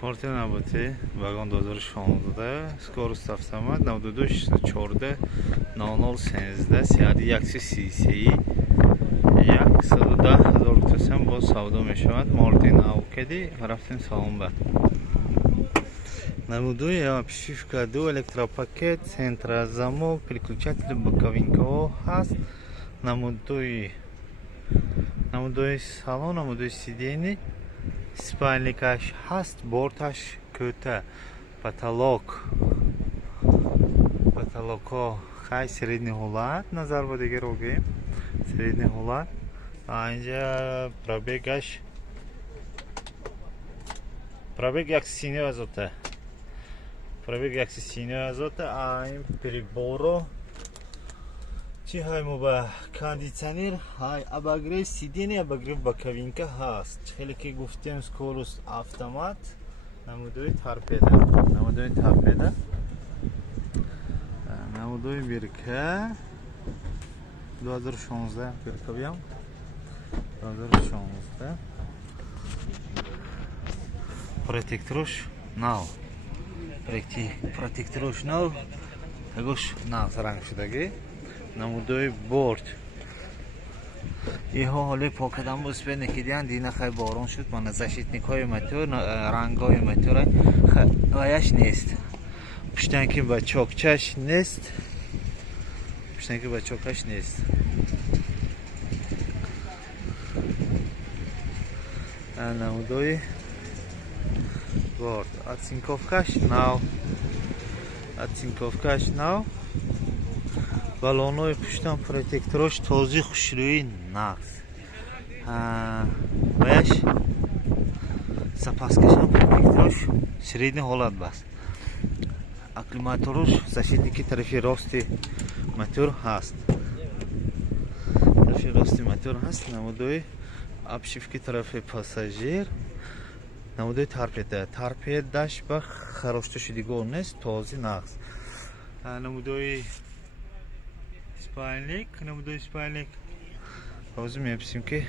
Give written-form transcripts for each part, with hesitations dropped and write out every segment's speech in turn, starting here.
Порти Наботи, вагон 2016, скорость автомат 9264 0013 сиади 133 110 000 бо савдо мешавад. Мартин Аукеди рафтем салонба. Намудуи обшивка 2 электропакет, центрозамок, переключатель боковинково ҳаст. Намудуи салон, намудуи сидени, спальникаш ҳаст, борташ кӯта, потолокҳо хай средний ҳолат назар ба дигар огем, средний ҳолат. Инҷа пробегаш 130 000. Ин приборо чи ҳаймо ба кондитсионер, ҳай обогрев сидени, обогрев боковинка ҳаст. Хеле ки гуфтем скорост автомат. Намудуи торпеда, намудуи бирка 2016 бирка биям 2016 протектрош нав, протектрош нав, агош нав ранг шудаги. Намудуи борт иҳо ҳоли покадан бусбе некидиан дина хай борон шуд мана защитникҳои мотор рангҳои мотора ваяш нест. Пуштанки ба чокчаш нест. Намудуи борт отсинковкаш нав. балонои пуштан протекторош този хушрӯи нағз. Ваяш запаскашан протекторош средний ҳолат бас. Акклиматорош защитники тарафи рости мотор ҳаст. Намудуи обшивки тарафи пассажир. Намудуи торпедаш ба харошта шудигор нест, този нағз. Намудуи спальник ҳозир меписим ки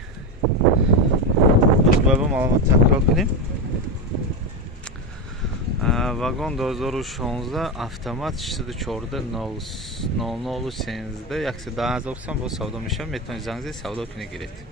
баба маълумот такрар кунем. Вагон 2016 автомат 614 0013 110 000 бо савдо мешавад. Метавонед занг зед савдо кунед гиред.